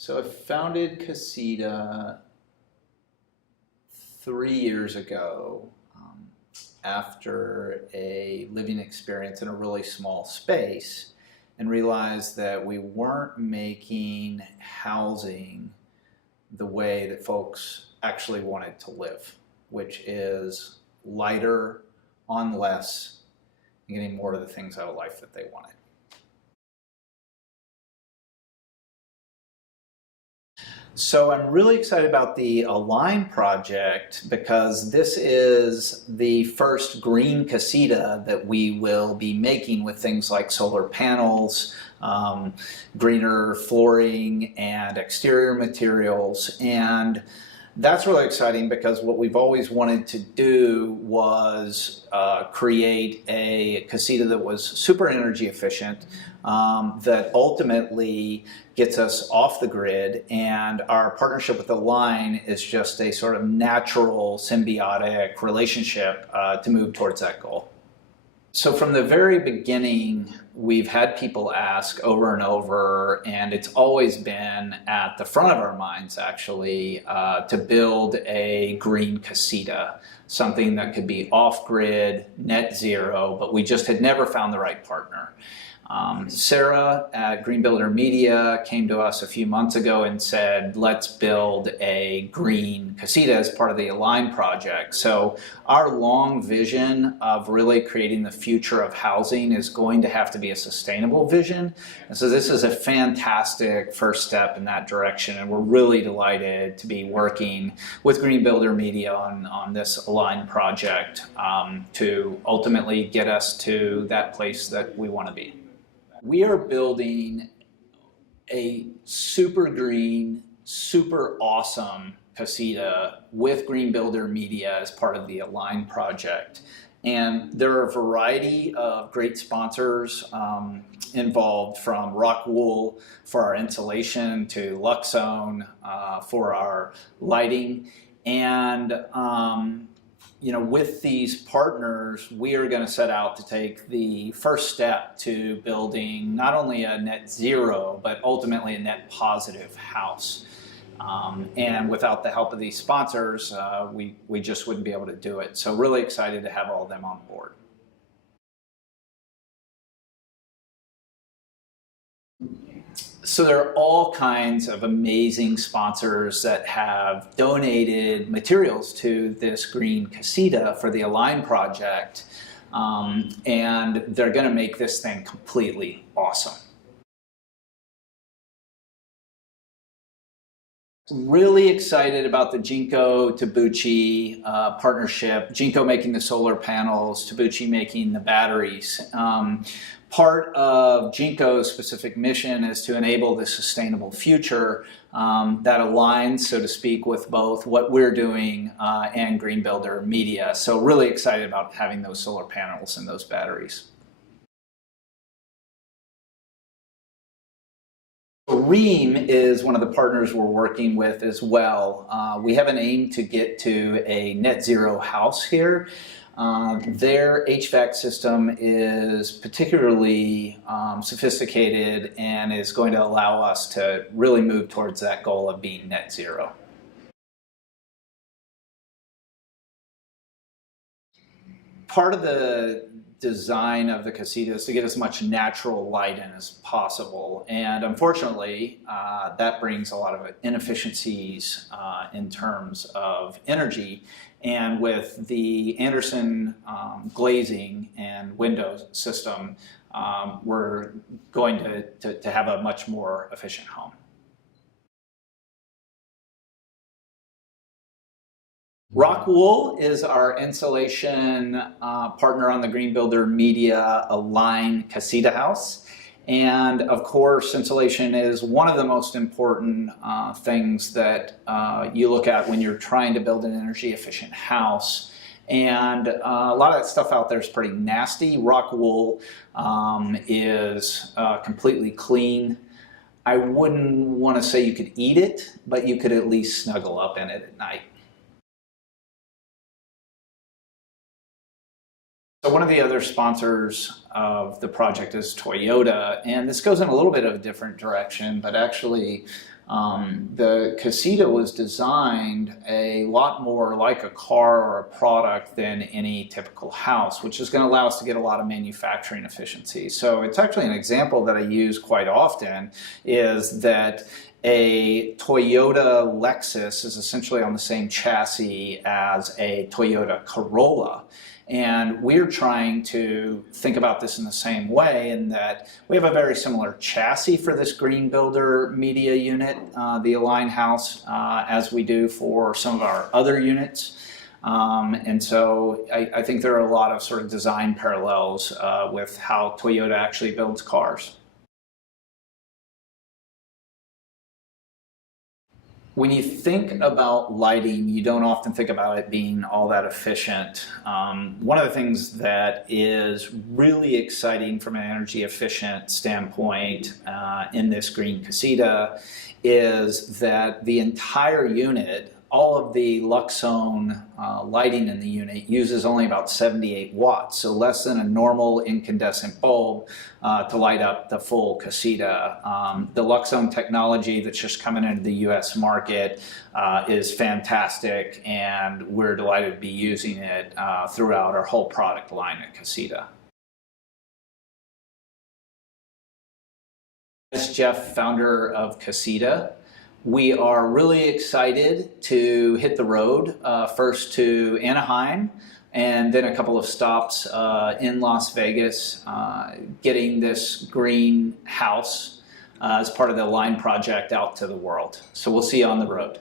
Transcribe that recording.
So I founded Kasita 3 years ago after a living experience in a really small space, and realized that we weren't making housing the way that folks actually wanted to live, which is lighter on less and getting more of the things out of life that they wanted. So I'm really excited about the Align project because this is the first green Kasita that we will be making with things like solar panels, greener flooring, and exterior materials. And that's really exciting because what we've always wanted to do was create a Kasita that was super energy efficient, that ultimately gets us off the grid, and our partnership with Align is just a sort of natural symbiotic relationship to move towards that goal. So from the very beginning, we've had people ask over and over, and it's always been at the front of our minds actually, to build a green Kasita, something that could be off-grid, net zero, but we just had never found the right partner. Sarah at Green Builder Media came to us a few months ago and said, let's build a green Kasita as part of the Align project. So our long vision of really creating the future of housing is going to have to be a sustainable vision. And so this is a fantastic first step in that direction, and we're really delighted to be working with Green Builder Media on this Align project to ultimately get us to that place that we want to be. We are building a super green, super awesome Kasita with Green Builder Media as part of the Align project. And there are a variety of great sponsors involved, from ROCKWOOL for our insulation to LUXONE for our lighting. And you know, with these partners, we are going to set out to take the first step to building not only a net zero, but ultimately a net positive house. And without the help of these sponsors, we just wouldn't be able to do it. So really excited to have all of them on board. So there are all kinds of amazing sponsors that have donated materials to this green Kasita for the Align project, and they're going to make this thing completely awesome. Really excited about the JINKO TABUCHI partnership. JINKO making the solar panels, TABUCHI making the batteries. Part of JINKO's specific mission is to enable the sustainable future that aligns, so to speak, with both what we're doing and Green Builder Media. So really excited about having those solar panels and those batteries. RHEEM is one of the partners we're working with as well. We have an aim to get to a net zero house here. Their HVAC system is particularly sophisticated and is going to allow us to really move towards that goal of being net zero. Part of the design of the Kasita is to get as much natural light in as possible, and unfortunately that brings a lot of inefficiencies in terms of energy. And with the Andersen glazing and window system, we're going to have a much more efficient home. ROCKWOOL is our insulation partner on the Green Builder Media Align Kasita house. And of course, insulation is one of the most important things that you look at when you're trying to build an energy efficient house. And a lot of that stuff out there is pretty nasty. ROCKWOOL is completely clean. I wouldn't want to say you could eat it, but you could at least snuggle up in it at night. So one of the other sponsors of the project is Toyota, and this goes in a little bit of a different direction, but actually The Kasita was designed a lot more like a car or a product than any typical house, which is going to allow us to get a lot of manufacturing efficiency. So it's actually an example that I use quite often, is that a Toyota Lexus is essentially on the same chassis as a Toyota Corolla. And we're trying to think about this in the same way, in that we have a very similar chassis for this Green Builder media unit, the Align House, as we do for some of our other units. And so I think there are a lot of sort of design parallels with how Toyota actually builds cars. When you think about lighting, you don't often think about it being all that efficient. One of the things that is really exciting from an energy efficient standpoint in this green Kasita is that the entire unit, all of the LUXONE lighting in the unit, uses only about 78 watts, so less than a normal incandescent bulb to light up the full Kasita. The LUXONE technology that's just coming into the US market is fantastic, and we're delighted to be using it throughout our whole product line at Kasita. This is Jeff, founder of Kasita. We are really excited to hit the road, first to Anaheim and then a couple of stops in Las Vegas, getting this green house as part of the Align project out to the world. So we'll see you on the road.